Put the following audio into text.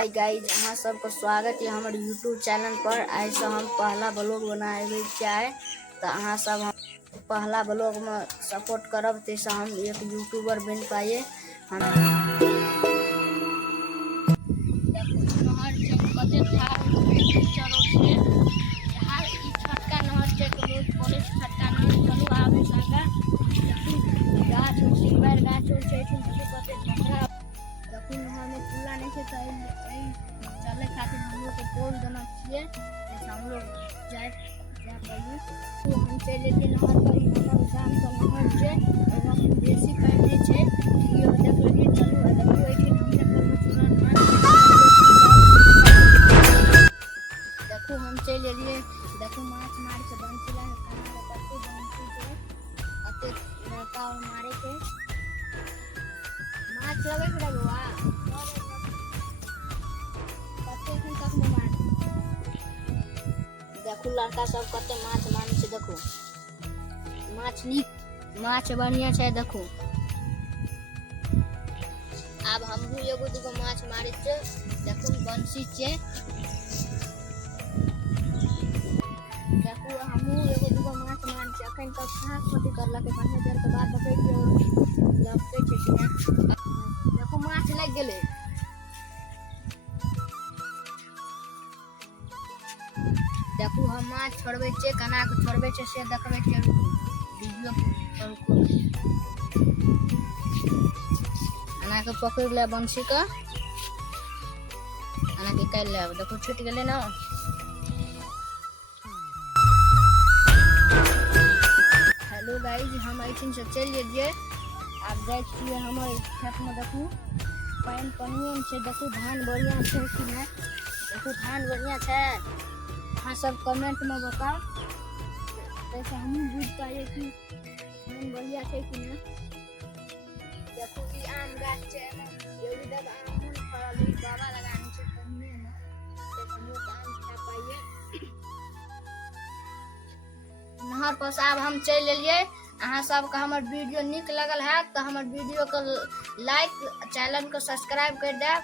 Hi guys, अहाँ सबको स्वागत है हमारे यूट्यूब चैनल पर। ऐसा हम पहला ब्लॉग बनाए चाहे तो अहाँ सब हम पहला ब्लॉग में सपोर्ट करब तैसे हम एक यूट्यूबर बन पाए। नहर में पुला नहीं थे चले खातिर हम लोग को बोल देना चाहिए हम लोग जाए तो हम चले नहर पर हमारे गांव का नहर से देसी पहने छे ये देख लगे चलो देखो एठिन देखो हम चले लिए देखो माछ मार के बंसीला कहां करते बंसी के अते लड़का और मारे के माछ लगे रे बुआ देखो लड़का सब कते माछ मारे छे। देखो माछ बढ़िया छे। देखो अब हमहू एगो दूगो माछ मारे छे। देखो बंसी छे। देखो हमहू एगो दूगो माछ मारे छे। अखन तक कहां खेती करला के बढ़िया देर के बाद देखै छियै लगते छे कि देखो माछ लग गेले। देखो हम माछ छोड़बे छे कना के छोड़बे छे से देखबे छे वीडियो पर कना के पकड़ ले बंसी का कना के कर ले। देखो छूट गेले ना। हेलो गाइस, हम एठिन से चल गेलिए। अब जाय छियै हमर खेत में। देखो पानिया छे। देखो धान बढ़िया छे कि ना। देखो धान बढ़िया छे। हाँ सब कमेंट में बताओ जैसे हम बुझ पाए कि धान बढ़िया है कि ना। देखो ये आम गाछ छे ना ये भी दब आम फल ई बाबा लगाने छे कन्ने ना तो हम लोग आम खा पाए। नहर पर अब हम चल लेलिए। अहाँ सबके हमर वीडियो निक लगल है तो हमर वीडियो को लाइक चैनल को सब्सक्राइब कर देब।